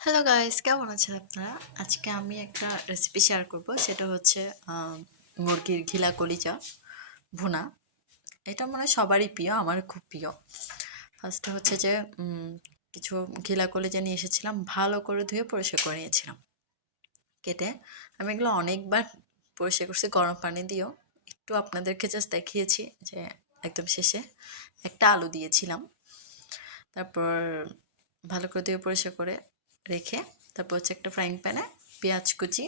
Hello guys, কেমন আছেন আপনারা? আজকে আমি একটা রেসিপি শেয়ার করব, সেটা হচ্ছে মুরগির ঘিলা কলিজা ভুনা। এটা মনে হয় সবারই প্রিয়, আমার খুব প্রিয়। ফার্স্টে হচ্ছে যে কিছু ঘিলা কলিজা নিয়ে এসেছিলাম, ভালো করে ধুয়ে পরিষ্কার করে নিয়েছিলাম কেটে। আমি এগুলো অনেকবার পরিষ্কার করছি গরম পানি দিয়েও। একটু আপনাদেরকে জাস্ট দেখিয়েছি যে একদম শেষে একটা আলু দিয়েছিলাম। তারপর ভালো করে ধুয়ে পরিষ্কার করে রেখে তারপর হচ্ছে একটা ফ্রাইং প্যানে পেঁয়াজ কুচি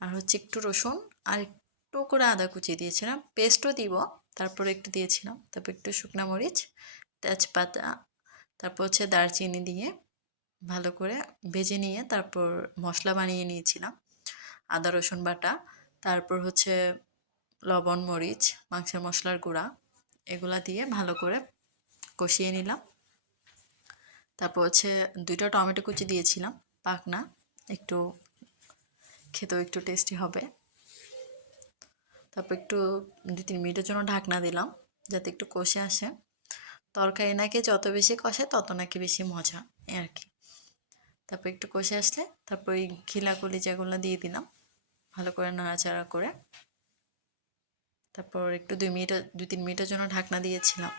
আর হচ্ছে একটু রসুন আর একটু করে আদা কুচি দিয়েছিলাম, পেস্টও দিব, তারপর একটু দিয়েছিলাম, তারপর একটু শুকনা মরিচ, তেজপাতা, তারপর হচ্ছে দারচিনি দিয়ে ভালো করে ভেজে নিয়ে তারপর মশলা বানিয়ে নিয়েছিলাম, আদা রসুন বাটা, তারপর হচ্ছে লবণ মরিচ মাংসের মশলার গুঁড়া, এগুলা দিয়ে ভালো করে কষিয়ে নিলাম। তারপর হচ্ছে 2টা টমেটো কুচি দিয়েছিলাম, পাকনা, একটু খেতেও একটু টেস্টি হবে। তারপর একটু 2-3 মিনিটের জন্য ঢাকনা দিলাম যাতে একটু কষে আসে। তরকারি নাকি যত বেশি কষে তত নাকি বেশি মজা, এই আর কি। তারপর একটু কষে আসলে তারপর ওই ঘিলা কলিজাগুলো দিয়ে দিলাম, ভালো করে নাড়াচাড়া করে। তারপর একটু 2-3 মিনিটের জন্য ঢাকনা দিয়েছিলাম।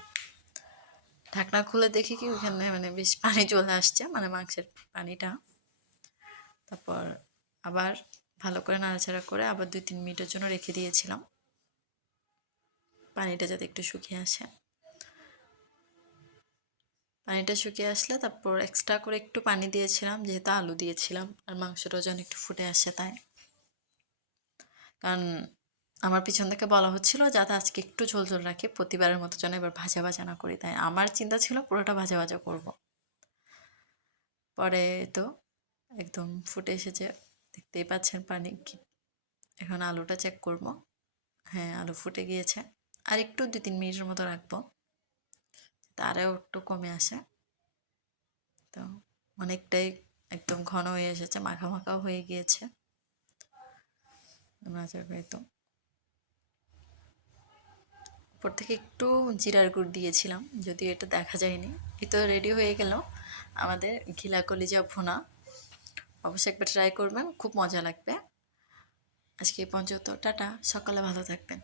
ঢাকনা খুলে দেখি কি ওখানে মানে বেশ পানি চলে আসছে, মানে মাংসের পানিটা। তারপর আবার ভালো করে নাড়াচাড়া করে আবার 2-3 মিনিটের জন্য রেখে দিয়েছিলাম, পানিটা যাতে একটু শুকিয়ে আসে। পানিটা শুকিয়ে আসলে তারপর এক্সট্রা করে একটু পানি দিয়েছিলাম, যেহেতু আলু দিয়েছিলাম আর মাংসটাও যেন একটু ফুটে আসে তাই। কারণ আমার পিছন থেকে বলা হচ্ছিল যাতে আজকে একটু ঝোল ঝোল রাখি, প্রতিবারের মতো যেন এবার ভাজা ভাজা না করি, তাই আমার চিন্তা ছিল পুরোটা ভাজা ভাজা করব। পরে তো একদম ফুটে এসেছে, দেখতেই পাচ্ছেন পানি কি। এখন আলুটা চেক করব। হ্যাঁ, আলু ফুটে গিয়েছে। আর একটু 2-3 মিনিটের মতো রাখবো, তারাও একটু কমে আসে। তো অনেকটাই একদম ঘন হয়ে এসেছে, মাখা মাখাও হয়ে গিয়েছে। ভাজা করে তো উপর থেকে একটু জিরার গুঁড় দিয়েছিলাম, যদিও এটা দেখা যায়নি। এই তো রেডি হয়ে গেল আমাদের ঘিলা কলিজা ভুনা। অবশ্যই একবার ট্রাই করবেন, খুব মজা লাগবে। আজকে এই পর্যন্ত, টাটা, সকালে ভালো থাকবেন।